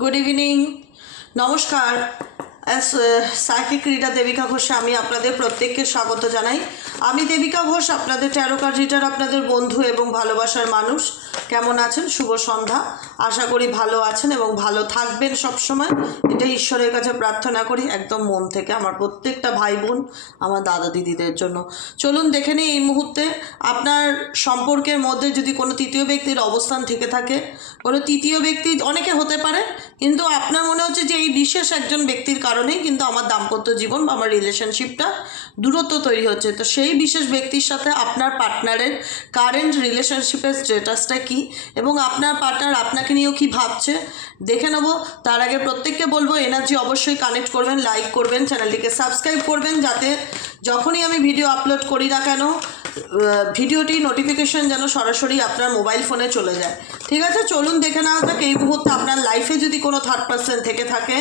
Good evening নমস্কার। Psychic reader Debika ঘোষে আমি আপনাদের প্রত্যেককে স্বাগত জানাই। আমি দেবিকা ঘোষ আপনাদের ট্যারো কার্ড রিডার আপনাদের বন্ধু এবং ভালোবাসার মানুষ। কেমন আছেন? শুভ সন্ধ্যা। আশা করি ভালো আছেন এবং ভালো থাকবেন সবসময়। এটা ঈশ্বরের কাছে প্রার্থনা করি, একদম মন থেকে, আমার প্রত্যেকটা ভাই বোন আমার দাদা দিদিদের জন্য। চলুন দেখে নিই এই মুহূর্তে, আপনার সম্পর্কের মধ্যে যদি কোনো তৃতীয় ব্যক্তির অবস্থান থেকে থাকে, কোনো তৃতীয় ব্যক্তি অনেকে হতে পারে, কিন্তু আপনার মনে হচ্ছে যে এই বিশেষ একজন ব্যক্তির কারণেই কিন্তু আমার দাম্পত্য জীবন বা আমার রিলেশনশিপটা দূরত্ব তৈরি হচ্ছে। তো সেই বিশেষ ব্যক্তির সাথে আপনার পার্টনারের কারেন্ট রিলেশনশিপের স্ট্যাটাসটা কি এবং আপনার পার্টনার আপনাকে নিয়েও কি ভাবছে, দেখে নেব। তার আগে প্রত্যেককে বলব এনার্জি অবশ্যই কানেক্ট করবেন লাইক করবেন চ্যানেলটিকে সাবস্ক্রাইব করবেন যাতে যখনই আমি ভিডিও আপলোড করি না কেন ভিডিওটি নোটিফিকেশন যেন সরাসরি আপনার মোবাইল ফোনে চলে যায়। ঠিক আছে, চলুন দেখে নেওয়া যাক। এই মুহূর্তে আপনার লাইফে যদি কোনো থার্ড পার্সন থেকে থাকে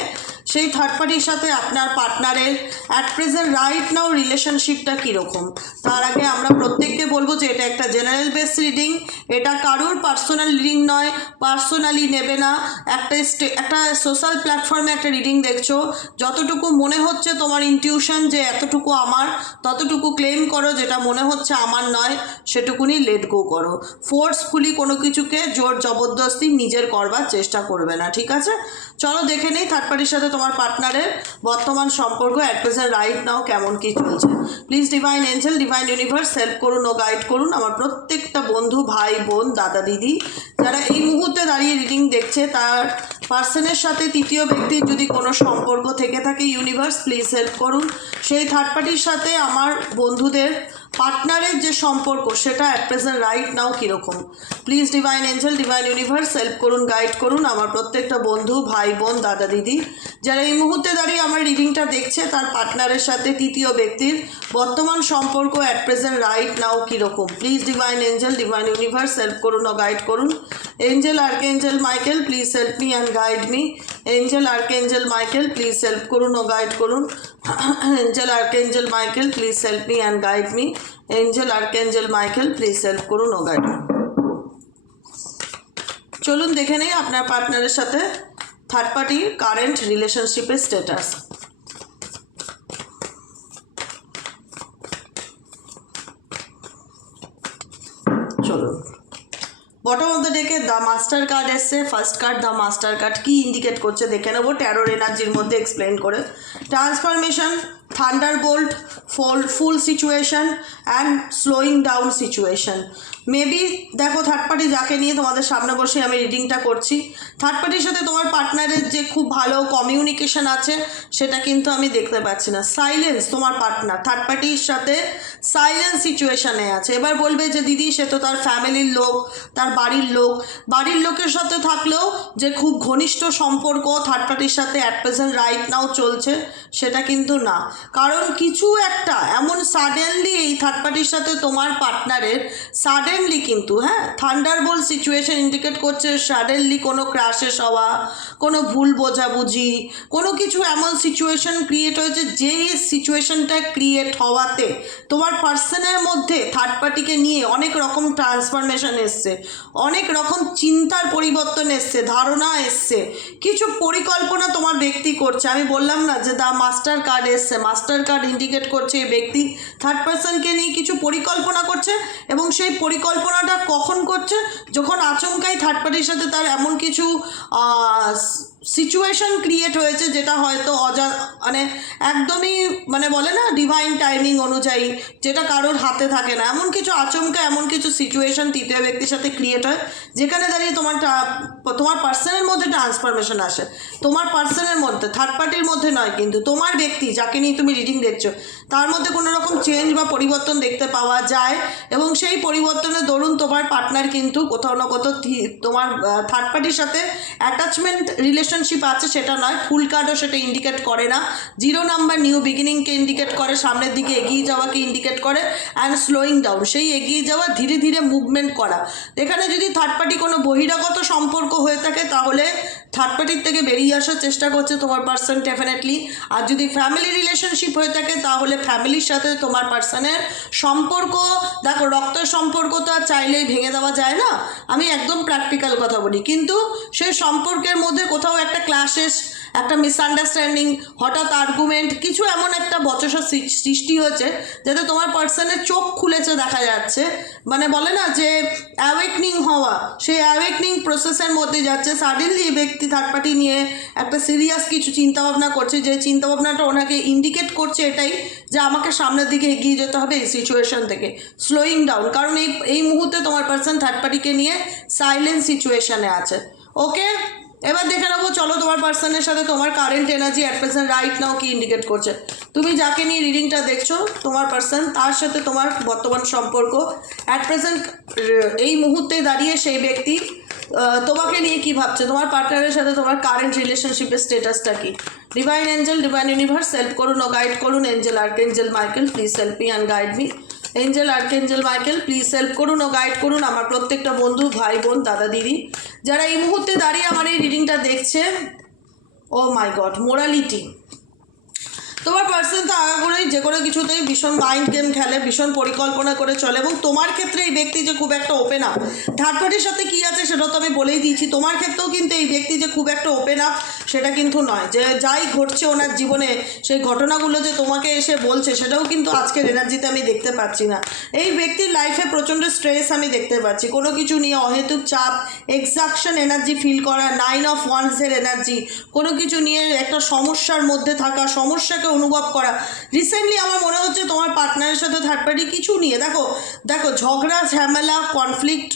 সেই থার্ড পার্টির সাথে আপনার পার্টনারের অ্যাট প্রেজেন্ট রাইট নাও রিলেশনশিপটা কীরকম? তার আগে আমরা প্রত্যেককে বলব যে এটা একটা জেনারেল বেস রিডিং এটা কারোর পার্সোনাল রিডিং নয় পার্সোনালি নেবে না। একটা একটা সোশ্যাল প্ল্যাটফর্মে একটা রিডিং দেখছ, যতটুকু মনে হচ্ছে তোমার ইনটিউশন যে এতটুকু আমার, ততটুকু ক্লেম করো যেটা মনে হচ্ছে আমার নয়, সেটুকুনি লেট গো করো। ফোর্সফুলি কোনো কিছুকে জোর জবরদস্তি নিজের করবার চেষ্টা করবে না, ঠিক আছে? চলো দেখে নেই থার্ড পার্টির সাথে তোমার পার্টনারের বর্তমান সম্পর্ক অ্যাট প্রেজেন্ট রাইট নাও কেমন কি চলছে? Please divine angel divine universe help করুন ও গাইড করুন আমার প্রত্যেকটা বন্ধু, ভাই, বোন, দাদা, দিদি, যারা এই মুহূর্তে দাঁড়িয়ে রিডিং দেখছে, তার পার্সনের সাথে তৃতীয় ব্যক্তির যদি কোনো সম্পর্ক থেকে থাকে ইউনিভার্স প্লিজ হেল্প করুন। সেই থার্ড পার্টির সাথে আমার বন্ধুদের পার্টনারের যে সম্পর্ক, সেটা অ্যাট প্রেজেন্ট রাইট নাও কীরকম? Please divine angel divine universe help করুন গাইড করুন আমার প্রত্যেকটা বন্ধু, ভাই, বোন, দাদা, দিদি। যারা এই মুহূর্তে দাঁড়িয়ে আমার রিডিংটা দেখছে, তার পার্টনারের সাথে তৃতীয় ব্যক্তির বর্তমান সম্পর্ক অ্যাট প্রেজেন্ট রাইট নাও কীরকম? Please divine angel divine universe help করুন ও গাইড করুন। Angel archangel Michael please help me and guide me angel archangel Michael please help করুন ও গাইড করুন। Angel archangel Michael please help me and guide me angel archangel Michael please help করুন ও guide চলুন দেখে নিই আপনার পার্টনারের সাথে থার্ড পার্টির কারেন্ট রিলেশনশিপের স্ট্যাটাস বটম অফ দ্য ডেকে দ্য মাস্টার কার্ড এসছে first card the master card key indicate করছে দেখে নেব। ট্যারোর এনার্জির মধ্যে এক্সপ্লেন করে। Transformation thunderbolt fall situation and slowing down situation maybe দেখো থার্ড পার্টি যাকে নিয়ে তোমাদের সামনে বসে আমি রিডিংটা করছি থার্ড পার্টির সাথে তোমার পার্টনারের যে খুব ভালো কমিউনিকেশন আছে, সেটা কিন্তু আমি দেখতে পাচ্ছি না। সাইলেন্স তোমার পার্টনার থার্ড পার্টির সাথে সাইলেন্স সিচুয়েশনে আছে। এবার বলবে যে, দিদি, সে তো তার ফ্যামিলির লোক, তার বাড়ির লোক। বাড়ির লোকের সাথে থাকলেও যে খুব ঘনিষ্ঠ সম্পর্ক থার্ড পার্টির সাথে অ্যাট প্রেজেন্ট রাইট নাও চলছে, সেটা কিন্তু না। কারণ কিছু একটা, এমন সাডেনলি এই থার্ড পার্টির সাথে তোমার পার্টনারের সাডেনলি কিন্তু হ্যাঁ? থান্ডার বল সিচুয়েশন ইন্ডিকেট করছে সাডেনলি কোনো ক্রাশেস হওয়া, কোনো ভুল বোঝাবুঝি, কোনো কিছু এমন সিচুয়েশন ক্রিয়েট হয়েছে যে সিচুয়েশনটা ক্রিয়েট হওয়াতে তোমার পার্সনের মধ্যে থার্ড পার্টিকে নিয়ে অনেক রকম ট্রান্সফরমেশন এসছে, অনেক রকম চিন্তার পরিবর্তন এসছে, ধারণা এসছে, কিছু পরিকল্পনা তোমার ব্যক্তি করছে। আমি বললাম না যে দা মাস্টার কার্ড এসছে মাস্টার কার্ড ইন্ডিকেট করছে এই ব্যক্তি। থার্ড পার্সনকে নিয়ে কিছু পরিকল্পনা করছে এবং সেই পরিকল্পনাটা কখন করছে? যখন আচমকাই থার্ড পার্টির সাথে তার এমন কিছু সিচুয়েশন ক্রিয়েট হয়েছে যেটা হয়তো অজা মানে একদমই মানে বলে না ডিভাইন টাইমিং অনুযায়ী, যেটা কারোর হাতে থাকে না। এমন কিছু আচমকা, এমন কিছু সিচুয়েশন তৃতীয় ব্যক্তির সাথে ক্রিয়েট হয়, যেখানে দাঁড়িয়ে তোমার তোমার পার্সনের মধ্যে ট্রান্সফরমেশন আসে। তোমার পার্সনের মধ্যে থার্ড পার্টির মধ্যে নয়, কিন্তু তোমার ব্যক্তি, যাকে নিয়ে তুমি রিডিং দেখছ তার মধ্যে কোনো রকম চেঞ্জ বা পরিবর্তন দেখতে পাওয়া যায়। এবং সেই পরিবর্তনের দরুন তোমার পার্টনার কিন্তু কোথাও না কোথাও তোমার থার্ড পার্টির সাথে অ্যাটাচমেন্ট রিলেশনশিপ আছে, সেটা নয়। ফুল কার্ডও সেটা ইন্ডিকেট করে না। জিরো নাম্বার নিউ বিগিনিংকে ইন্ডিকেট করে, সামনের দিকে এগিয়ে যাওয়াকে ইন্ডিকেট করে অ্যান্ড স্লোয়িং ডাউন সেই এগিয়ে যাওয়া ধীরে ধীরে মুভমেন্ট করা। এখানে যদি থার্ড পার্টি কোনো বহিরাগত সম্পর্ক হয়ে থাকে, তাহলে থার্ড পার্টির থেকে বেরিয়ে আসার চেষ্টা করছে তোমার পার্সন ডেফিনেটলি আর যদি ফ্যামিলি রিলেশনশিপ হয়ে থাকে, তাহলে ফ্যামিলির সাথে তোমার পার্সনের সম্পর্ক, দেখো রক্ত সম্পর্ক তো আর চাইলেই ভেঙে দেওয়া যায় না। আমি একদম প্র্যাকটিক্যাল কথা বলি। কিন্তু সেই সম্পর্কের মধ্যে কোথাও একটা ক্লাসেস একটা মিসআন্ডারস্ট্যান্ডিং হঠাৎ আর্গুমেন্ট কিছু এমন একটা বচসা সৃষ্টি হয়েছে যাতে তোমার পার্সনের চোখ খুলেছে দেখা যাচ্ছে। মানে বলে না যে অ্যাওয়েকনিং হওয়া, সেই অ্যাওয়েকনিং প্রসেসের মধ্যে যাচ্ছে। সাডেনলি ব্যক্তি থার্ড পার্টি নিয়ে একটা সিরিয়াস কিছু চিন্তাভাবনা করছে, যে চিন্তাভাবনাটা ওনাকে ইন্ডিকেট করছে এটাই যে আমাকে সামনের দিকে এগিয়ে যেতে হবে এই সিচুয়েশন থেকে স্লোয়িং ডাউন কারণ এই এই মুহূর্তে তোমার পার্সন থার্ড পার্টিকে নিয়ে সাইলেন্ট সিচুয়েশনে আছে। ওকে এবার দেখে নেব, চলো তোমার পার্সনের সাথে তোমার current energy at present right now কি ইন্ডিকেট করছে। তুমি যাকে নিয়ে রিডিংটা দেখছ, তোমার পার্সন তার সাথে তোমার বর্তমান সম্পর্ক। অ্যাট প্রেজেন্ট এই মুহূর্তে দাঁড়িয়ে সেই ব্যক্তি তোমাকে নিয়ে কি ভাবছে? তোমার পার্টনারের সাথে তোমার কারেন্ট রিলেশনশিপের স্টেটাসটা কি? Divine angel divine universe help করুন ও গাইড করুন angel archangel Michael please help me and guide me angel archangel Michael please help করুন ও গাইড করুন আমার প্রত্যেকটা বন্ধু, ভাই, বোন, দাদা, দিদি। যারা এই মুহূর্তে দাঁড়িয়ে আমার এই রিডিংটা দেখছে ও মাই গড মোরালিটি তোমার পার্সন তো আগাগোড়াই যে কোনো কিছুতেই ভীষণ মাইন্ড গেম খেলে, ভীষণ পরিকল্পনা করে চলে এবং তোমার ক্ষেত্রে এই ব্যক্তি যে খুব একটা ওপেন আপ থার্ড পার্টির সাথে কী আছে সেটা তো আমি বলেই দিয়েছি, তোমার ক্ষেত্রেও কিন্তু এই ব্যক্তি যে খুব একটা ওপেন আপ সেটা কিন্তু নয়, যে যাই ঘটছে ওনার জীবনে, সেই ঘটনাগুলো যে তোমাকে এসে বলছে সেটাও কিন্তু আজকের এনার্জিতে আমি দেখতে পাচ্ছি না। এই ব্যক্তির লাইফে প্রচণ্ড স্ট্রেস আমি দেখতে পাচ্ছি, কোনো কিছু নিয়ে অহেতুক চাপ এক্সাকশন এনার্জি ফিল করা নাইন অফ ওয়ান্সের এনার্জি কোনো কিছু নিয়ে একটা সমস্যার মধ্যে থাকা, সমস্যাকে অনুভব করা। রিসেন্টলি আমার মনে হচ্ছে তোমার পার্টনারের সাথে থার্ড পার্টি কিছু নিয়ে। দেখো দেখো, ঝগড়া, ঝামেলা কনফ্লিক্ট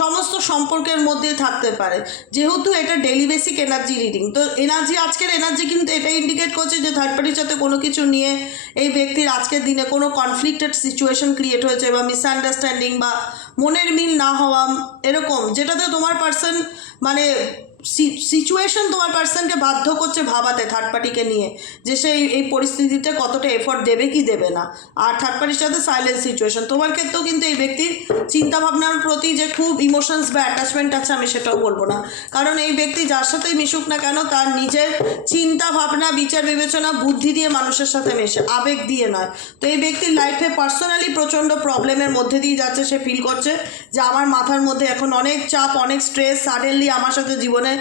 সমস্ত সম্পর্কের মধ্যে থাকতে পারে। যেহেতু এটা ডেলি বেসিক এনার্জি রিডিং তো এনার্জি আজকের এনার্জি কিন্তু এটা ইন্ডিকেট করছে যে থার্ড পার্টির সাথে কোনো কিছু নিয়ে এই ব্যক্তির আজকের দিনে কোনো কনফ্লিক্টেড সিচুয়েশন ক্রিয়েট হয়েছে বা মিসআন্ডারস্ট্যান্ডিং বা মনের মিল না হওয়া, এরকম, যেটাতে তোমার পার্সন মানে সিচুয়েশন তোমার পার্সনকে বাধ্য করছে ভাবাতে থার্ড পার্টিকে নিয়ে, যে সে এই- পরিস্থিতিতে কতটা এফোর্ট দেবে কি দেবে না। আর থার্ড পার্টির সাথে সাইলেন্ট সিচুয়েশন তোমার ক্ষেত্রেও কিন্তু এই ব্যক্তির চিন্তাভাবনার প্রতি যে খুব ইমোশনস বা অ্যাটাচমেন্ট আছে আমি সেটাও বলব না। কারণ এই ব্যক্তি যার সাথেই মিশুক না কেন, তার নিজের চিন্তা ভাবনা বিচার, বিবেচনা, বুদ্ধি দিয়ে মানুষের সাথে মেশে, আবেগ দিয়ে নয়। তো এই ব্যক্তির লাইফে পার্সোনালি প্রচণ্ড প্রবলেমের মধ্যে দিয়ে যাচ্ছে, সে ফিল করছে যে আমার মাথার মধ্যে এখন অনেক চাপ, অনেক স্ট্রেস সাডেনলি আমার সাথে জীবনে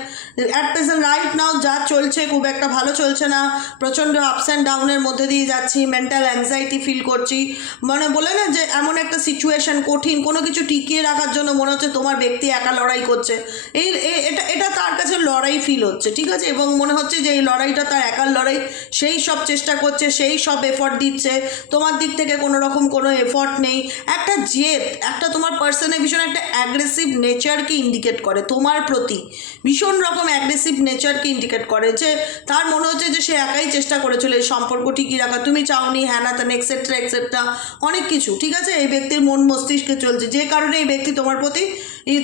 অ্যাট প্রেজেন্ট রাইট নাও যা চলছে খুব একটা ভালো চলছে না। প্রচণ্ড আপস অ্যান্ড ডাউনের মধ্যে দিয়ে যাচ্ছি মেন্টাল অ্যাংজাইটি ফিল করছি। মানে বলে না যে এমন একটা সিচুয়েশন কঠিন, কোনো কিছু টিকিয়ে রাখার জন্য মনে হচ্ছে তোমার ব্যক্তি একা লড়াই করছে। এই এটা এটা তার কাছে লড়াই ফিল হচ্ছে, ঠিক আছে? এবং মনে হচ্ছে যে এই লড়াইটা তার একার লড়াই, সেই সব চেষ্টা করছে, সেই সব এফর্ট দিচ্ছে। তোমার দিক থেকে কোনো রকম কোনো এফর্ট নেই। একটা জেদ, একটা তোমার পার্সনের ভীষণ একটা অ্যাগ্রেসিভ নেচারকে ইন্ডিকেট করে, তোমার প্রতি। ভীষণ রকম অ্যাগ্রেসিভ নেচারকে ইন্ডিকেট করে যে তার মনে হচ্ছে যে সে একাই চেষ্টা করেছিল এই সম্পর্ক ঠিকই রাখা। তুমি চাওনি হ্যানা তেন এক্সেট্রা এক্সেট্রা অনেক কিছু, ঠিক আছে? এই ব্যক্তির মন মস্তিষ্কে চলছে। যে কারণে এই ব্যক্তি তোমার প্রতি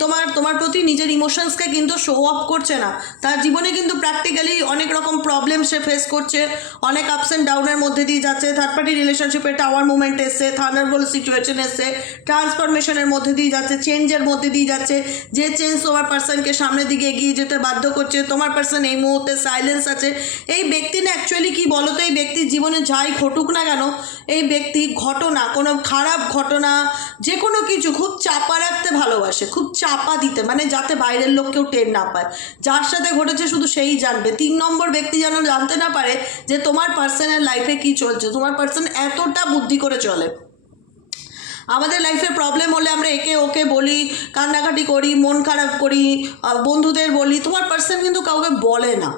তোমার তোমার প্রতি নিজের ইমোশনসকে কিন্তু শো অফ করছে না। তার জীবনে কিন্তু প্র্যাকটিক্যালি অনেক রকম প্রবলেম সে ফেস করছে, অনেক আপস অ্যান্ড ডাউনের মধ্যে দিয়ে যাচ্ছে থার্ড পার্টি রিলেশনশিপে টাওয়ার মুভমেন্ট এসছে থান্ডারবোল সিচুয়েশন এসছে ট্রান্সফরমেশনের মধ্যে দিয়ে যাচ্ছে চেঞ্জের মধ্যে দিয়ে যাচ্ছে, যে চেঞ্জ তোমার পার্সনকে সামনের দিকে এগিয়ে যেতে বাধ্য করছে, তোমার পার্সন এই মুহূর্তে সাইলেন্স আছে। এই ব্যক্তি না অ্যাকচুয়ালি কী বলো তো এই ব্যক্তির জীবনে যাই ঘটুক না কেন, এই ব্যক্তি ঘটনা, কোনো খারাপ ঘটনা যে কোনো কিছু খুব চাপা রাখতে ভালোবাসে, খুব চাপা দিতে মানে যাতে বাইরের লোক কেউ টের না পায়। যার সাথে ঘটেছে শুধু সেই জানবে। তিন নম্বর ব্যক্তি যেন জানতে না পারে যে তোমার পার্সনের লাইফে কি চলছে, তোমার পার্সন এতটা বুদ্ধি করে চলে। আমাদের লাইফে প্রবলেম হলে আমরা একে ওকে বলি, কান্নাকাটি করি, মন খারাপ করি বন্ধুদের বলি, তোমার পার্সন কিন্তু কাউকে বলে না।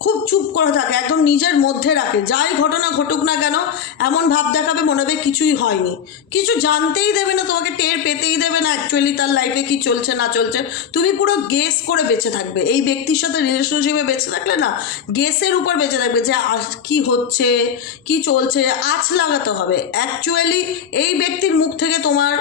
খুব চুপ করে থাকে, একদম নিজের মধ্যে রাখে। যাই ঘটনা ঘটুক না কেন, এমন ভাব দেখাবে মনে হবে কিছুই হয়নি। কিছু জানতেই দেবে না, তোমাকে টের পেতেই দেবে না অ্যাকচুয়ালি তার লাইফে কি চলছে, না চলছে। তুমি পুরো গেস করে বেঁচে থাকবে। এই ব্যক্তির সাথে রিলেশনশিপে বেঁচে থাকলে না গেসের উপর বেঁচে থাকবে যে কি হচ্ছে? কি চলছে? আঁচ লাগাতে হবে। অ্যাকচুয়ালি এই ব্যক্তির মুখ থেকে তোমার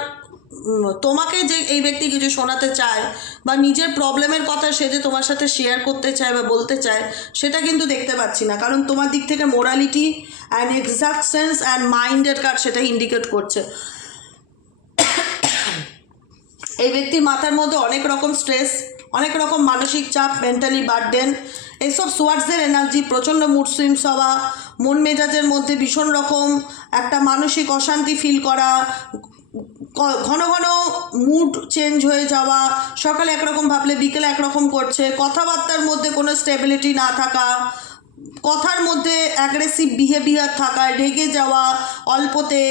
তোমাকে যে এই ব্যক্তি কিছু শোনাতে চায় বা নিজের প্রবলেমের কথা সে যে তোমার সাথে শেয়ার করতে চায় বা বলতে চায়, সেটা কিন্তু দেখতে পাচ্ছি না। কারণ তোমার দিক থেকে morality and exact sense and মাইন্ডের কার্ড সেটা ইন্ডিকেট করছে। এই ব্যক্তির মাথার মধ্যে অনেক রকম স্ট্রেস অনেক রকম মানসিক চাপ মেন্টালি বার্ডেন এইসব সোয়ার্সের এনার্জি প্রচণ্ড মুড সুইংস হওয়া, মন মেজাজের মধ্যে ভীষণ রকম একটা মানসিক অশান্তি ফিল করা ঘন ঘন মুড চেঞ্জ হয়ে যাওয়া, সকালে একরকম ভাবলে বিকেলে একরকম করছে, কথাবার্তার মধ্যে কোনো স্টেবিলিটি না থাকা কথার মধ্যে অ্যাগ্রেসিভ বিহেভিয়ার থাকা রেগে যাওয়া, অল্পতে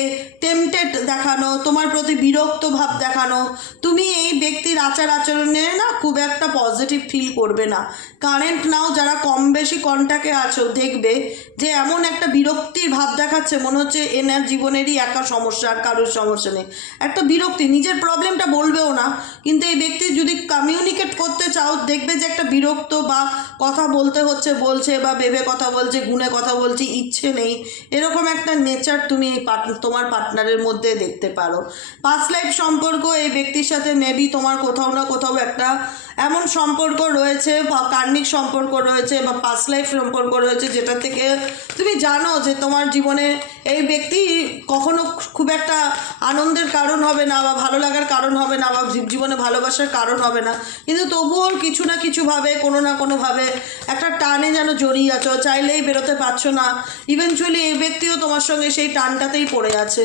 টেম্পটেড দেখানো, তোমার প্রতি বিরক্ত ভাব দেখানো, তুমি এই ব্যক্তির আচার আচরণে না খুব একটা পজিটিভ ফিল করবে না। কারেন্ট নাও যারা কম বেশি কন্ট্যাক্টে আছো, দেখবে যে এমন একটা বিরক্তির ভাব দেখাচ্ছে, মনে হচ্ছে এনার জীবনেরই একা সমস্যা, আর কারোর সমস্যা নেই। একটা বিরক্তি, নিজের প্রবলেমটা বলবেও না, কিন্তু এই ব্যক্তি যদি কমিউনিকেট করতে চাও, দেখবে যে একটা বিরক্ত বা কথা বলতে হচ্ছে, বলছে বা ভেবে কথা বলছে, গুণে কথা বলছে, ইচ্ছে নেই। এরকম একটা নেচার তুমি তোমার পার্টনারের মধ্যে দেখতে পারো। পাস্ট লাইফ সম্পর্ক এই ব্যক্তির সাথে মেবি তোমার কোথাও না কোথাও একটা এমন সম্পর্ক রয়েছে বা কার্মিক সম্পর্ক রয়েছে বা পাস্ট লাইফ সম্পর্ক রয়েছে যেটা থেকে তুমি জানো যে তোমার জীবনে এই ব্যক্তি কখনো খুব একটা আনন্দের কারণ হবে না বা ভালো লাগার কারণ হবে না বা জীবনে ভালোবাসার কারণ হবে না। কিন্তু তবুও কিছু না কিছুভাবে কোনো না কোনোভাবে একটা টানে যেন জড়িয়ে আছো। চাইলেই বেরোতে পারছ না। ইভেনচুয়ালি এই ব্যক্তিও তোমার সঙ্গে সেই টানটাতেই পড়ে আছে।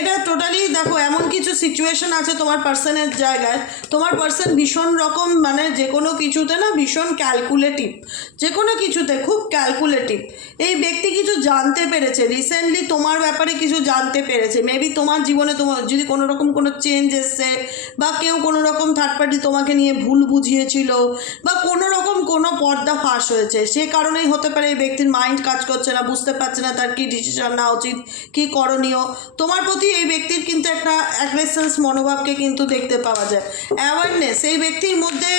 এটা টোটালি দেখো, এমন কিছু সিচুয়েশন আছে তোমার পার্সনের জায়গায়। তোমার পার্সন ভীষণ রকম মানে যে কোনো কিছুতে না ভীষণ ক্যালকুলেটিভ যে কোনো কিছুতে খুব ক্যালকুলেটিভ এই ব্যক্তি কিছু জানতে পেরেছে রিসেন্টলি তোমার ব্যাপারে কিছু জানতে পেরেছে মেবি তোমার জীবনে তোমার যদি কোনো রকম কোনো চেঞ্জ এসছে বা কেউ কোনো রকম থার্ড পার্টি তোমাকে নিয়ে ভুল বুঝিয়েছিল বা কোনো রকম কোনো পর্দা ফাঁস হয়েছে, সে কারণেই হতে পারে এই ব্যক্তির মাইন্ড কাজ করছে না, বুঝতে পারছে না তার কী ডিসিশন নেওয়া উচিত, কী করণীয়। তোমার প্রতি এই ব্যক্তির কিন্তু একটা অ্যাগ্রেসেন্স মনোভাবকে কিন্তু দেখতে পাওয়া যায়। অ্যাওয়ারনেস এই ব্যক্তির মধ্যে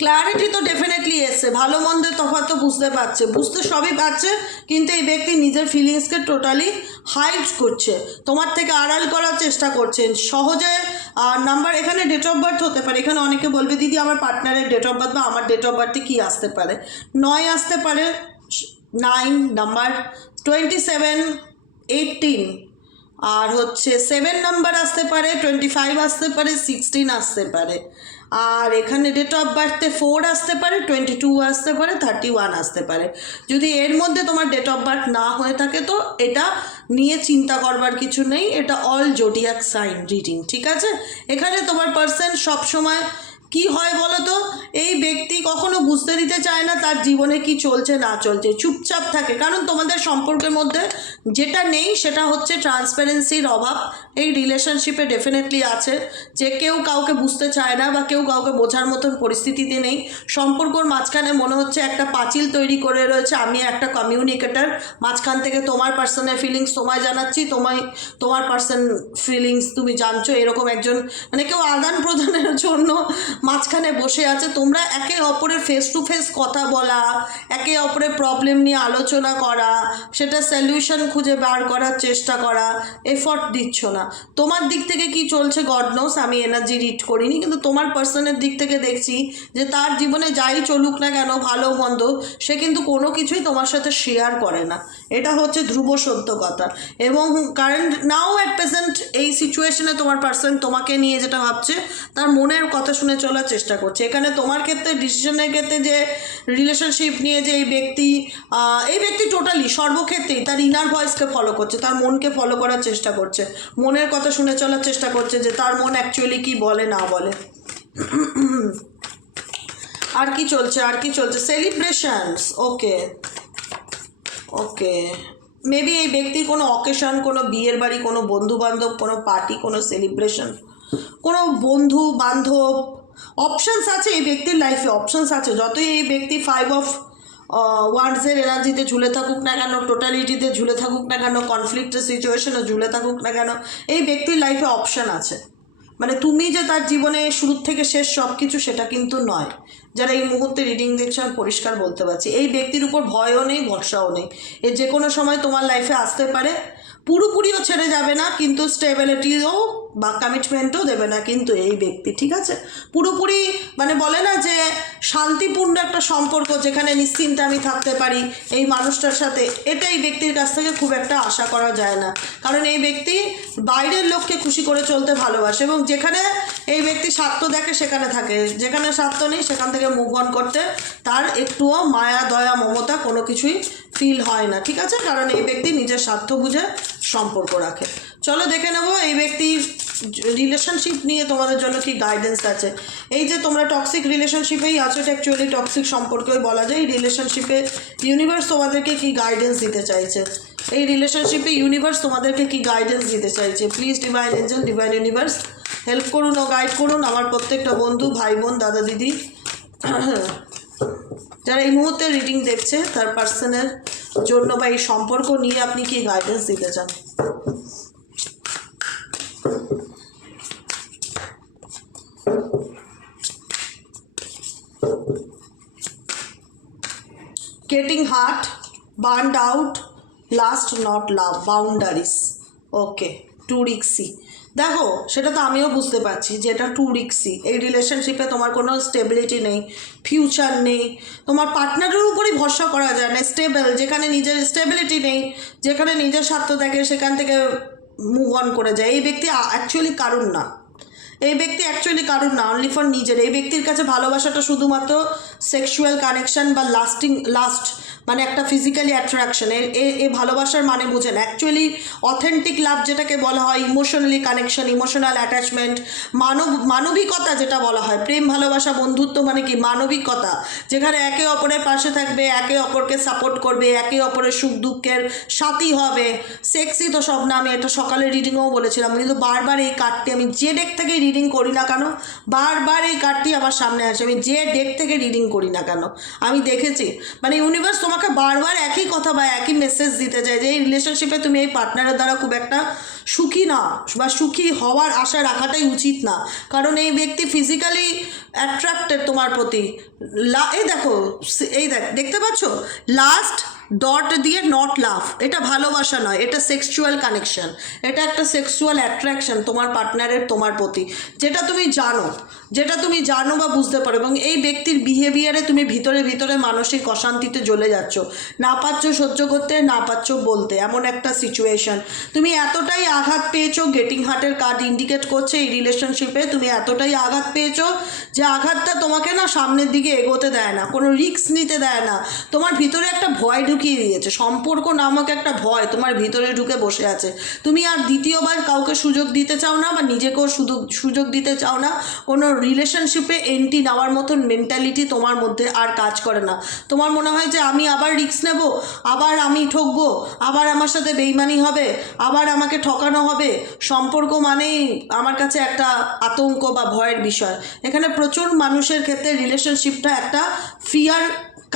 ক্ল্যারিটি তো ডেফিনেটলি এসছে। ভালো মন্দের তফাৎ তো বুঝতে পারছে। বুঝতে সবই পারছে, কিন্তু এই ব্যক্তি নিজের ফিলিংসকে টোটালি হাইড করছে। তোমার থেকে আড়াল করার চেষ্টা করছেন। সহজে নাম্বার এখানে ডেট অফ বার্থ হতে পারে। এখানে অনেকে বলবে, দিদি, আমার পার্টনারের ডেট অফ বার্থ বা আমার ডেট অফ বার্থে কী আসতে পারে? নয় আসতে পারে। Nine number twenty seven eighteen আর হচ্ছে সেভেন নাম্বার আসতে পারে টোয়েন্টি ফাইভ আসতে পারে সিক্সটিন আসতে পারে। আর এখানে ডেট অফ বার্থে ফোর আসতে পারে টোয়েন্টি টু আসতে পারে থার্টি ওয়ান আসতে পারে। যদি এর মধ্যে তোমার ডেট অফ বার্থ না হয়ে থাকে তো এটা নিয়ে চিন্তা করবার কিছু নেই, এটা অল জোডিয়াক সাইন রিডিং ঠিক আছে? এখানে তোমার পার্সন সবসময় কি হয় বলো তো এই ব্যক্তি কখনো বুঝতে দিতে চায় না তার জীবনে কি চলছে, না চলছে। চুপচাপ থাকে। কারণ তোমাদের সম্পর্কের মধ্যে যেটা নেই সেটা হচ্ছে ট্রান্সপারেন্সির অভাব। এই রিলেশনশিপে ডেফিনেটলি আছে। যে কেউ কাউকে বুঝতে চায় না বা কেউ কাউকে বোঝার মতন পরিস্থিতিতে নেই। সম্পর্কর মাঝখানে মনে হচ্ছে একটা পাঁচিল তৈরি করে রয়েছে। আমি একটা কমিউনিকেটার মাঝখান থেকে তোমার পার্সনের ফিলিংস তোমায় জানাচ্ছি, তোমায়, তোমার পার্সন ফিলিংস তুমি জানছো। এরকম একজন মানে কেউ আদান প্রদানের জন্য মাঝখানে বসে আছে। তোমরা একে অপরের ফেস টু ফেস কথা বলা, একে অপরের প্রবলেম নিয়ে আলোচনা করা, সেটা সলিউশন খুঁজে বার করার চেষ্টা করা এফর্ট দিচ্ছ না। তোমার দিক থেকে কি চলছে? গড নোস আমি এনার্জি রিড করিনি, কিন্তু তোমার পার্সনের দিক থেকে দেখছি যে তার জীবনে যাই চলুক না কেন, ভালো মন্দ, সে কিন্তু কোনো কিছুই তোমার সাথে শেয়ার করে না। এটা হচ্ছে ধ্রুব সত্য কথা। এবং কারেন্ট নাও অ্যাট প্রেজেন্ট এই সিচুয়েশনে তোমার পার্সন তোমাকে নিয়ে যেটা ভাবছে, তার মনের কথা শুনে চলার চেষ্টা করছে। এখানে তোমার ক্ষেত্রে ডিসিশনের ক্ষেত্রে যে রিলেশনশিপ নিয়ে যে এই ব্যক্তি এই ব্যক্তি টোটালি সর্বক্ষেত্রেই তার ইনার ভয়েসকে ফলো করছে, তার মনকে ফলো করার চেষ্টা করছে। মনের কথা শুনে চলার চেষ্টা করছে যে তার মন অ্যাকচুয়ালি কি বলে, না বলে। আর কি চলছে, আর কি চলছে? সেলিব্রেশনস ওকে ওকে মেবি এই ব্যক্তির কোনো অকেশন কোনো বিয়ের বাড়ি, কোনো বন্ধু বান্ধব কোনো পার্টি কোনো সেলিব্রেশন কোনো বন্ধু বান্ধব অপশানস আছে এই ব্যক্তির লাইফে অপশানস আছে। যতই এই ব্যক্তি ফাইভ অফ ওয়ার্ডসের এনার্জিতে ঝুলে থাকুক না কেন টোটালিটিতে ঝুলে থাকুক না কেন কনফ্লিক্টের সিচুয়েশনে ঝুলে থাকুক না কেন, এই ব্যক্তির লাইফে অপশান আছে। মানে তুমি যে তার জীবনে শুরু থেকে শেষ সব কিছু সেটা কিন্তু নয়। যারা এই মুহূর্তে রিডিং দেখছে আমি পরিষ্কার বলতে পারছি। এই ব্যক্তির উপর ভয়ও নেই, ভরসাও নেই। এ যে কোনো সময় তোমার লাইফে আসতে পারে। পুরোপুরিও ছেড়ে যাবে না, কিন্তু স্টেবিলিটিও বা কমিটমেন্টও দেবে না কিন্তু এই ব্যক্তি, ঠিক আছে? পুরোপুরি মানে বলে না যে শান্তিপূর্ণ একটা সম্পর্ক যেখানে নিশ্চিন্তে আমি থাকতে পারি, এই মানুষটার সাথে, এটা এই ব্যক্তির কাছ থেকে খুব একটা আশা করা যায় না। কারণ এই ব্যক্তি বাইরের লোককে খুশি করে চলতে ভালোবাসে এবং যেখানে এই ব্যক্তি স্বার্থ দেখে সেখানে থাকে। যেখানে স্বার্থ নেই, সেখান থেকে মুভ অন করতে তার একটুও মায়া, দয়া, মমতা কোনো কিছুই ফিল হয় না, ঠিক আছে? কারণ এই ব্যক্তি নিজের স্বার্থ বুঝে সম্পর্ক রাখে। চলো দেখে নেব এই ব্যক্তির রিলেশনশিপ নিয়ে তোমাদের জন্য কি গাইডেন্স আছে? এই যে তোমরা টক্সিক রিলেশনশিপেই আছো এটা অ্যাকচুয়ালি টক্সিক সম্পর্কেই বলা যায়, এই রিলেশনশিপে ইউনিভার্স তোমাদেরকে কি গাইডেন্স দিতে চাইছে? এই রিলেশনশিপে ইউনিভার্স তোমাদেরকে কি গাইডেন্স দিতে চাইছে? Please divine angel divine universe help করুন ও গাইড করুন আমার প্রত্যেকটা বন্ধু, ভাই বোন, দাদা দিদি। যারা এই মুহূর্তে রিডিং দেখছে, তার পার্সনের জন্য বা এই সম্পর্ক নিয়ে আপনি কি গাইডেন্স দিতে চান? Getting heart burned out lust not love boundaries okay to রিক্সি দেখো, সেটা তো আমিও বুঝতে পারছি যে এটা টু রিক্সি এই রিলেশনশিপে তোমার কোনো স্টেবিলিটি নেই ফিউচার নেই, তোমার পার্টনারের উপরই ভরসা করা যায় না স্টেবল যেখানে নিজের স্টেবিলিটি নেই, যেখানে নিজের স্বার্থ থাকে সেখান থেকে মুভ অন করে যায়। এই ব্যক্তি অ্যাকচুয়ালি কারণ না। এই ব্যক্তি অ্যাকচুয়ালি কারুর না অনলি ফর নিজের। এই ব্যক্তির কাছে ভালোবাসাটা শুধুমাত্র সেক্সুয়াল কানেকশন বা লাস্টিং লাস্ট মানে একটা ফিজিক্যালি অ্যাট্রাকশন এ- এ ভালোবাসার মানে বুঝেন। অ্যাকচুয়ালি অথেন্টিক লাভ যেটাকে বলা হয় ইমোশনালি কানেকশন ইমোশনাল অ্যাটাচমেন্ট মানব, মানবিকতা যেটা বলা হয়। প্রেম, ভালোবাসা, বন্ধুত্ব মানে কি? মানবিকতা। যেখানে একে অপরের পাশে থাকবে, একে অপরকে সাপোর্ট করবে, একে অপরের সুখ দুঃখের সাথী হবে। সেক্সি তো সব না, আমি এটা সকালে রিডিংও বলেছিলাম। কিন্তু বারবার এই কার্ডটি আমি যে ডেক থেকে রিডিং করি না কেন, বারবার এই কার্ডটি আমার সামনে আসে। আমি যে ডেক থেকে রিডিং করি না কেন, আমি দেখেছি। মানে ইউনিভার্স তোমাকে বারবার একই কথা বা একই মেসেজ দিতে চাই যে, এই রিলেশনশিপে তুমি এই পার্টনারের দ্বারা খুব একটা সুখী না বা সুখী হওয়ার আশা রাখাটাই উচিত না। কারণ এই ব্যক্তি ফিজিক্যালি অ্যাট্রাক্টেড তোমার প্রতি। লা, এই দেখো এই দেখ, দেখতে পাচ্ছ? লাস্ট ডট দিয়ে নট লাভ এটা ভালোবাসা নয়, এটা সেক্সুয়াল কানেকশন এটা একটা সেক্সুয়াল অ্যাট্রাকশন তোমার পার্টনারের তোমার প্রতি। যেটা তুমি জানো, যেটা তুমি জানো বা বুঝতে পারো, এবং এই ব্যক্তির বিহেভিয়ারে তুমি ভিতরে ভিতরে মানসিক অশান্তিতে জ্বলে যাচ্ছ। না পাচ্ছ সহ্য করতে, না পাচ্ছ বলতে, এমন একটা সিচুয়েশন তুমি এতটাই আঘাত পেয়েছ গেটিং হার্টের কার্ড ইন্ডিকেট করছে এই রিলেশনশিপে তুমি এতটাই আঘাত পেয়েছ যে আঘাতটা তোমাকে না সামনের দিকে এগোতে দেয় না, কোনো রিস্ক নিতে দেয় না। তোমার ভিতরে একটা ভয় ঢুকিয়ে দিয়েছে। সম্পর্ক নামক একটা ভয় তোমার ভিতরে ঢুকে বসে আছে। তুমি আর দ্বিতীয়বার কাউকে সুযোগ দিতে চাও না বা নিজেকেও সুযোগ সুযোগ দিতে চাও না, কোনো রিলেশনশিপে এন্ট্রি নেওয়ার মতন মেন্টালিটি তোমার মধ্যে আর কাজ করে না। তোমার মনে হয় যে আমি আবার রিস্ক নেব, আবার আমি ঠকবো, আবার আমার সাথে বেইমানি হবে, আবার আমাকে ঠকানো হবে। সম্পর্ক মানেই আমার কাছে একটা আতঙ্ক বা ভয়ের বিষয়। এখানে প্রচুর মানুষের ক্ষেত্রে রিলেশনশিপটা একটা ফিয়ার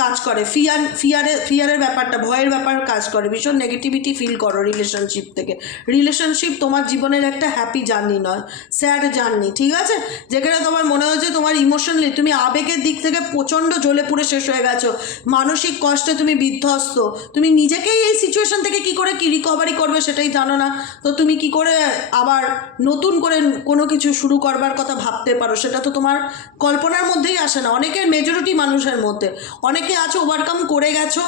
কাজ করে। ফিয়ার ফিয়ারের ফিয়ারের ব্যাপারটা, ভয়ের ব্যাপার কাজ করে। ভীষণ নেগেটিভিটি ফিল করো রিলেশনশিপ থেকে। রিলেশনশিপ তোমার জীবনের একটা হ্যাপি জার্নি নয় স্যাড জার্নি ঠিক আছে? যেখানে তোমার মনে হচ্ছে তোমার ইমোশনালি তুমি আবেগের দিক থেকে প্রচণ্ড জ্বলে পুড়ে শেষ হয়ে গেছো। মানসিক কষ্টে তুমি বিধ্বস্ত। তুমি নিজেকেই এই সিচুয়েশন থেকে কি করে কি রিকভারি করবে সেটাই জানো না। তো তুমি কি করে আবার নতুন করে কোনো কিছু শুরু করবার কথা ভাবতে পারো? সেটা তো তোমার কল্পনার মধ্যেই আসে না। অনেকের মেজরিটি মানুষের মধ্যে। অনেকে আছো ওভারকাম করে গেছো,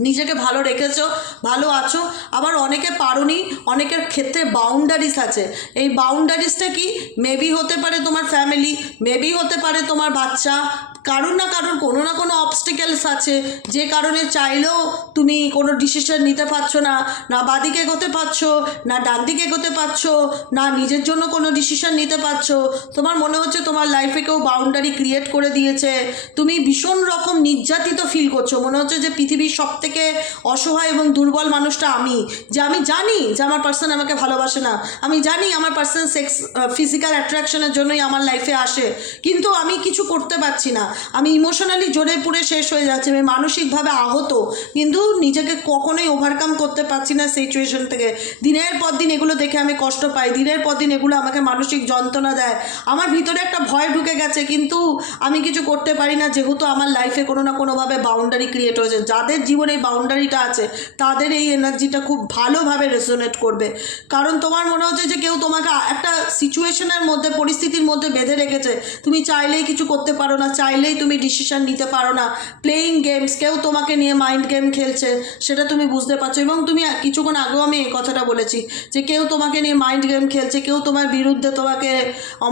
নিজেকে ভালো রেখেছো, ভালো আছো, আবার অনেকে পারোনি, অনেকের ক্ষেত্রে বাউন্ডারিস আছে। এই বাউন্ডারিসটা কি? মেবি হতে পারে তোমার ফ্যামিলি মেবি হতে পারে তোমার বাচ্চা কারোর না কারোর, কোনো না কোনো অবস্টিকেলস আছে। যে কারণে চাইলেও তুমি কোনো ডিসিশন নিতে পারছ না। না বাদিকে এগোতে পারছ, না ডান দিকে এগোতে পারছ, না নিজের জন্য কোনো ডিসিশন নিতে পারছ। তোমার মনে হচ্ছে তোমার লাইফে কেউ বাউন্ডারি ক্রিয়েট করে দিয়েছে। তুমি ভীষণ রকম নির্যাতিত ফিল করছ। মনে হচ্ছে যে পৃথিবীর সব থেকে অসহায় এবং দুর্বল মানুষটা আমি। যে আমি জানি যে আমার পার্সন আমাকে ভালোবাসে না। আমি জানি আমার পার্সন সেক্স ফিজিক্যাল অ্যাট্রাকশনের জন্যই আমার লাইফে আসে। কিন্তু আমি কিছু করতে পারছি না। আমি ইমোশনালি জোরে পুরে শেষ হয়ে যাচ্ছে, আমি মানসিকভাবে আহত, কিন্তু নিজেকে কখনোই ওভারকাম করতে পারছি না সিচুয়েশন থেকে। দিনের পর দিন এগুলো দেখে আমি কষ্ট পাই, দিনের পর দিন এগুলো আমাকে মানসিক যন্ত্রণা দেয়। আমার ভিতরে একটা ভয় ঢুকে গেছে, কিন্তু আমি কিছু করতে পারি না, যেহেতু আমার লাইফে কোনো না কোনোভাবে বাউন্ডারি ক্রিয়েট হয়েছে। যাদের জীবনে এই বাউন্ডারিটা আছে, তাদের এই এনার্জিটা খুব ভালোভাবে রেজোনেট করবে। কারণ তোমার মনে হচ্ছে যে কেউ তোমাকে একটা সিচুয়েশনের মধ্যে, পরিস্থিতির মধ্যে বেঁধে রেখেছে। তুমি চাইলেই কিছু করতে পারো না চাইলেই তুমি ডিসিশন নিতে পারো না। প্লেয়িং গেমস কেউ তোমাকে নিয়ে মাইন্ড গেম খেলছে, সেটা তুমি বুঝতে পারছ। এবং তুমি কিছুক্ষণ আগেও আমি এই কথাটা বলেছি যে কেউ তোমাকে নিয়ে মাইন্ড গেম খেলছে, কেউ তোমার বিরুদ্ধে তোমাকে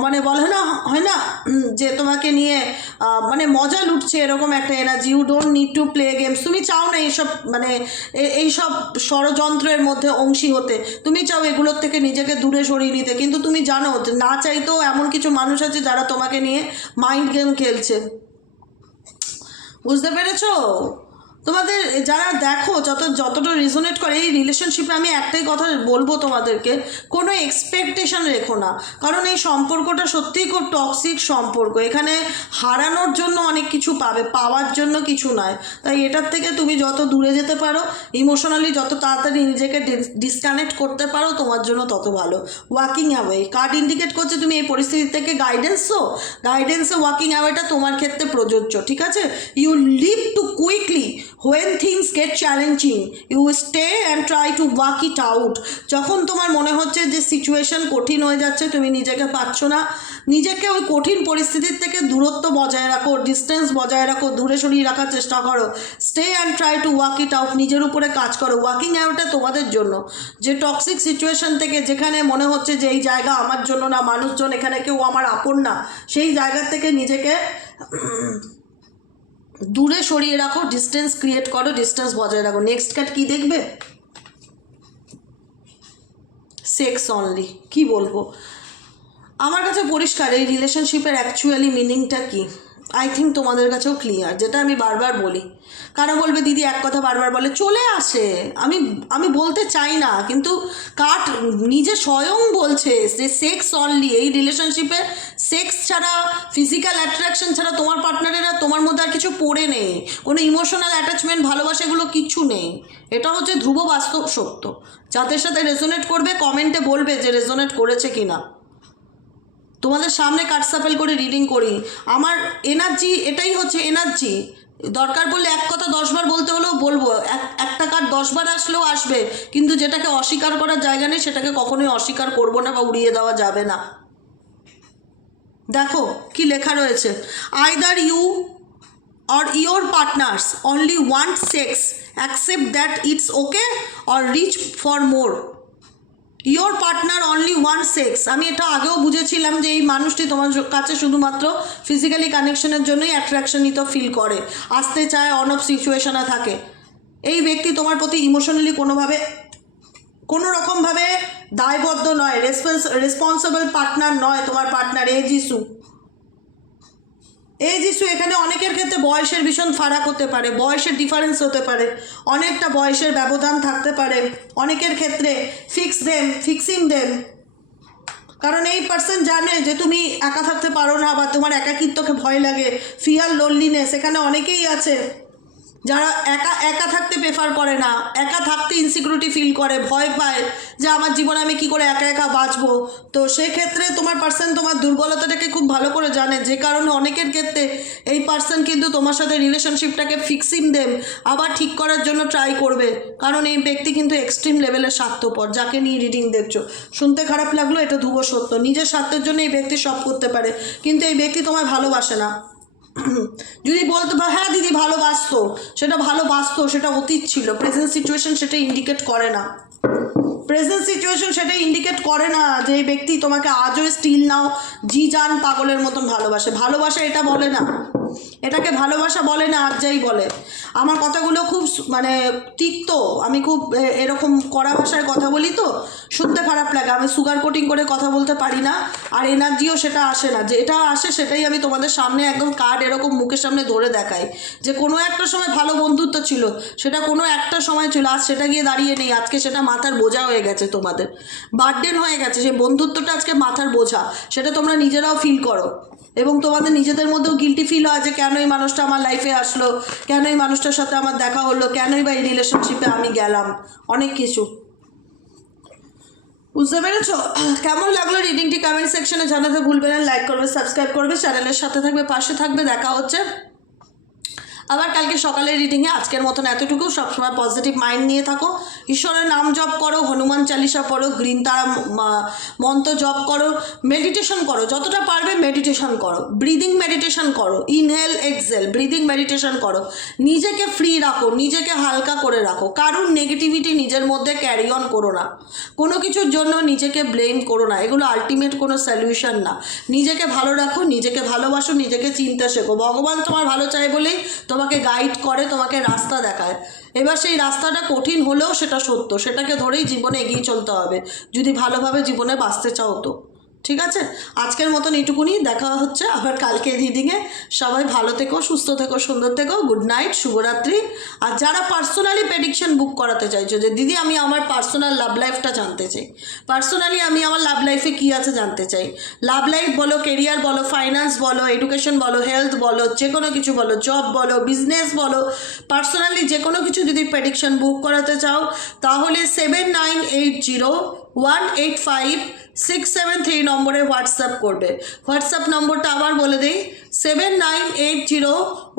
মানে বলে না, হয় না? যে তোমাকে নিয়ে মানে মজা লুটছে এরকম একটা energy you don't need to play games তুমি চাও না এইসব মানে এইসব ষড়যন্ত্রের মধ্যে অংশী হতে। তুমি চাও এগুলোর থেকে নিজেকে দূরে সরিয়ে নিতে। কিন্তু তুমি জানো না চাইতেও এমন কিছু মানুষ আছে যারা তোমাকে নিয়ে মাইন্ড গেম খেলছে। বুঝতে পেরেছ? তোমাদের যারা দেখো, যত, যতটা রিজোনেট করে, এই রিলেশনশিপে আমি একটাই কথা বলব তোমাদেরকে, কোনো এক্সপেকটেশন রেখো না। কারণ এই সম্পর্কটা সত্যিই খুব টক্সিক সম্পর্ক। এখানে হারানোর জন্য অনেক কিছু পাবে, পাওয়ার জন্য কিছু নয়। তাই এটার থেকে তুমি যত দূরে যেতে পারো ইমোশনালি যত তাড়াতাড়ি নিজেকে ডিসকানেক্ট করতে পারো, তোমার জন্য তত ভালো। ওয়াকিং অ্যাওয়ে কার্ড ইন্ডিকেট করছে তুমি এই পরিস্থিতি থেকে গাইডেন্সও গাইডেন্সে ওয়াকিং অ্যাওয়েটা তোমার ক্ষেত্রে প্রযোজ্য, ঠিক আছে? You leave too quickly when things get challenging you stay and try to walk it out যখন তোমার মনে হচ্ছে যে সিচুয়েশন কঠিন হয়ে যাচ্ছে, তুমি নিজেকে পাচ্ছ না, নিজেকে ওই কঠিন পরিস্থিতির থেকে দূরত্ব বজায় রাখো ডিস্টেন্স বজায় রাখো, দূরে সরিয়ে রাখার চেষ্টা করো। Stay and try to walk it out নিজের উপরে কাজ করো ওয়াকিং আউটটা তোমাদের জন্য। যে টক্সিক সিচুয়েশন থেকে যেখানে মনে হচ্ছে যে এই জায়গা আমার জন্য না, মানুষজন এখানে কেউ আমার আপন না, সেই জায়গা থেকে নিজেকে দূরে সরিয়ে রাখো ডিস্টেন্স ক্রিয়েট করো ডিস্টেন্স বজায় রাখো। নেক্সট ক্যাট কি দেখবে? সেক্স অনলি কি বলব? আমার কাছে পরিষ্কার, এই রিলেশনশিপের অ্যাকচুয়ালি মিনিংটা কি? আই থিঙ্ক তোমাদের কাছেও ক্লিয়ার যেটা আমি বারবার বলি। কারা বলবে, দিদি, এক কথা বারবার বলে, চলে আসে। আমি আমি বলতে চাই না, কিন্তু কাট নিজে স্বয়ং বলছে যে সেক্স অনলি এই রিলেশনশিপে সেক্স ছাড়া ফিজিক্যাল অ্যাট্রাকশন ছাড়া তোমার পার্টনারেরা তোমার মধ্যে আর কিছু পড়ে নেই। কোনো ইমোশনাল অ্যাটাচমেন্ট ভালোবাসা এগুলো কিচ্ছু নেই। এটা হচ্ছে ধ্রুব বাস্তব সত্য। যাদের সাথে রেজোনেট করবে কমেন্টে বলবে যে রেজোনেট করেছে কি না তোমাদের সামনে কাটসাপেল করে রিডিং করি। আমার এনার্জি এটাই হচ্ছে এনার্জি দরকার পড়লে এক কথা দশবার বলতে হলেও বলব, এক, একটা কার্ড দশবার আসলেও আসবে, কিন্তু যেটাকে অস্বীকার করার জায়গা নেই, সেটাকে কখনোই অস্বীকার করব না বা উড়িয়ে দেওয়া যাবে না। দেখো কি লেখা রয়েছে। Either you or your partners, only want sex, accept that it's okay or reach for more your partner only one sex আমি এটা আগেও বুঝেছিলাম যে এই মানুষটি তোমার কাছে শুধুমাত্র ফিজিক্যালি কানেকশনের জন্যই অ্যাট্রাকশনিত ফিল করে। আসতে চায় অন অফ সিচুয়েশনে থাকে। এই ব্যক্তি তোমার প্রতি ইমোশনালি কোনোভাবে কোনো রকমভাবে দায়বদ্ধ নয় রেসপন্স রেসপন্সিবল পার্টনার নয় তোমার পার্টনার এ যিশু। এই ইস্যু এখানে অনেকের ক্ষেত্রে বয়সের ভীষণ ফারাক হতে পারে, বয়সের ডিফারেন্স হতে পারে, অনেকটা বয়সের ব্যবধান থাকতে পারে, অনেকের ক্ষেত্রে ফিক্স দেম ফিক্সিং দেম কারণ এই পার্সন জানে যে তুমি একা থাকতে পারো না বা তোমার একাকিত্বকে ভয় লাগে ফিয়ার লোনলিনেস এখানে অনেকেই আছে। যারা একা একা থাকতে প্রেফার করে না, একা থাকতে ইনসিকিউরিটি ফিল করে, ভয় পায় যে আমার জীবনে আমি কি করে একা একা বাঁচবো। তো সেক্ষেত্রে তোমার পার্সন তোমার দুর্বলতাটাকে খুব ভালো করে জানে। যে কারণে অনেকের ক্ষেত্রে এই পার্সন কিন্তু তোমার সাথে রিলেশনশিপটাকে ফিক্সিং দেম আবার ঠিক করার জন্য ট্রাই করবে। কারণ এই ব্যক্তি কিন্তু এক্সট্রিম লেভেলের স্বার্থপর, যাকে নিয়ে রিডিং দেখছ। শুনতে খারাপ লাগল এটা ধ্রুব সত্য। নিজের স্বার্থের জন্য এই ব্যক্তি সব করতে পারে, কিন্তু এই ব্যক্তি তোমায় ভালোবাসে না। যদি বলতো হ্যাঁ দিদি ভালোবাসতো, সেটা ভালোবাসতো, সেটা অতীত ছিল। প্রেজেন্ট সিচুয়েশন সেটা ইন্ডিকেট করে না। প্রেজেন্ট সিচুয়েশন সেটা ইন্ডিকেট করে না যে ব্যক্তি তোমাকে আজও স্টিল নাও জি যান পাগলের মতন ভালোবাসে। ভালোবাসা এটা বলে না। এটাকে ভালোবাসা বলে না আজ যাই বলে। আমার কথাগুলো খুব মানে তিক্ত, আমি খুব এরকম কড়া ভাষায় কথা বলি তো, শুনতে খারাপ লাগে। আমি সুগার কোটিং করে কথা বলতে পারি না, আর এনার্জিও সেটা আসে না। যেটা আসে সেটাই আমি তোমাদের সামনে একদম কার্ড এরকম মুখের সামনে ধরে দেখাই। যে কোনো একটা সময় ভালো বন্ধুত্ব ছিল, সেটা কোনো একটা সময় ছিল, আজ সেটা গিয়ে দাঁড়িয়ে নেই, আজকে সেটা মাথার বোঝা হয়ে গেছে তোমাদের। বার্ডেন হয়ে গেছে, সেই বন্ধুত্বটা আজকে মাথার বোঝা, সেটা তোমরা নিজেরাও ফিল করো। এবং তোমাদের নিজেদের মধ্যেও গিলটি ফিল হয় যে কেন এই মানুষটা আমার লাইফে আসলো? কেন এই মানুষটার সাথে আমার দেখা হলো? কেনই বা এই রিলেশনশিপে আমি গেলাম? অনেক কিছু। বুঝতে পেরেছ? কেমন লাগল রিডিংটি কমেন্ট সেকশনে জানাতে ভুলবে না লাইক করবে সাবস্ক্রাইব করবে চ্যানেলের সাথে থাকবে, পাশে থাকবে, দেখা হচ্ছে। আবার কালকে সকালের রিডিংয়ে আজকের মতন এতটুকু। সবসময় পজিটিভ মাইন্ড নিয়ে থাকো। ঈশ্বরের নাম জপ করো, হনুমান চালিসা পড়ো, গ্রিন তারা মন্ত্র জপ করো মেডিটেশন করো, যতটা পারবে মেডিটেশন করো। ব্রিদিং মেডিটেশন করো ইনহেল এক্সেল ব্রিদিং মেডিটেশন করো। নিজেকে ফ্রি রাখো, নিজেকে হালকা করে রাখো। কারণ নেগেটিভিটি নিজের মধ্যে ক্যারি অন করো না। কোনো কিছুর জন্য নিজেকে ব্লেম করো না। এগুলো আলটিমেট কোনো সলিউশন না। নিজেকে ভালো রাখো, নিজেকে ভালোবাসো, নিজেকে চিনতে শেখো। ভগবান তোমার ভালো চায় বলেই তোমাকে গাইড করে, তোমাকে রাস্তা দেখায়। এবার সেই রাস্তাটা কঠিন হলেও সেটা সত্য। সেটাকে ধরেই জীবনে এগিয়ে চলতে হবে। যদি ভালোভাবে জীবনে বাঁচতে চাও তো। ঠিক আছে? আজকের মতন এইটুকুনি। দেখা হচ্ছে আবার কালকে রিডিংয়ে সবাই ভালো থেকো, সুস্থ থেকো, সুন্দর থেকো। গুড নাইট শুভরাত্রি। আর যারা পার্সোনালি প্রেডিকশন বুক করাতে চাইছো, যে দিদি আমি আমার পার্সোনাল লাভ লাইফটা জানতে চাই পার্সোনালি আমি আমার লাভ লাইফে কী আছে জানতে চাই? লাভ লাইফ বলো কেরিয়ার বলো ফাইন্যান্স বলো এডুকেশন বলো হেলথ বলো, যে কোনো কিছু বলো জব বলো বিজনেস বলো পার্সোনালি যে কোনো কিছু যদি প্রেডিকশন বুক করাতে চাও, তাহলে seven nine eight zero one eight five six seven three নম্বরে হোয়াটসঅ্যাপ করবে। হোয়াটসঅ্যাপ নম্বরটা আবার বলে দিই seven nine eight zero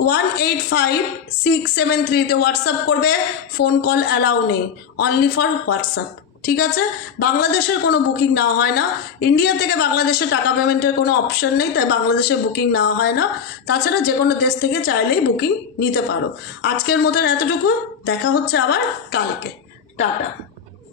one eight five six seven থ্রিতে হোয়াটসঅ্যাপ করবে ফোন কল অ্যালাউ নেই অনলি ফর হোয়াটসঅ্যাপ, ঠিক আছে? বাংলাদেশের কোনো বুকিং নেওয়া হয় না ইন্ডিয়া থেকে বাংলাদেশে টাকা পেমেন্টের কোনো অপশন নেই, তাই বাংলাদেশে বুকিং নেওয়া হয় না, তাছাড়া যে কোনো দেশ থেকে চাইলেই বুকিং নিতে পারো। আজকের মতন এতটুকু, দেখা হচ্ছে আবার কালকে, টাটা।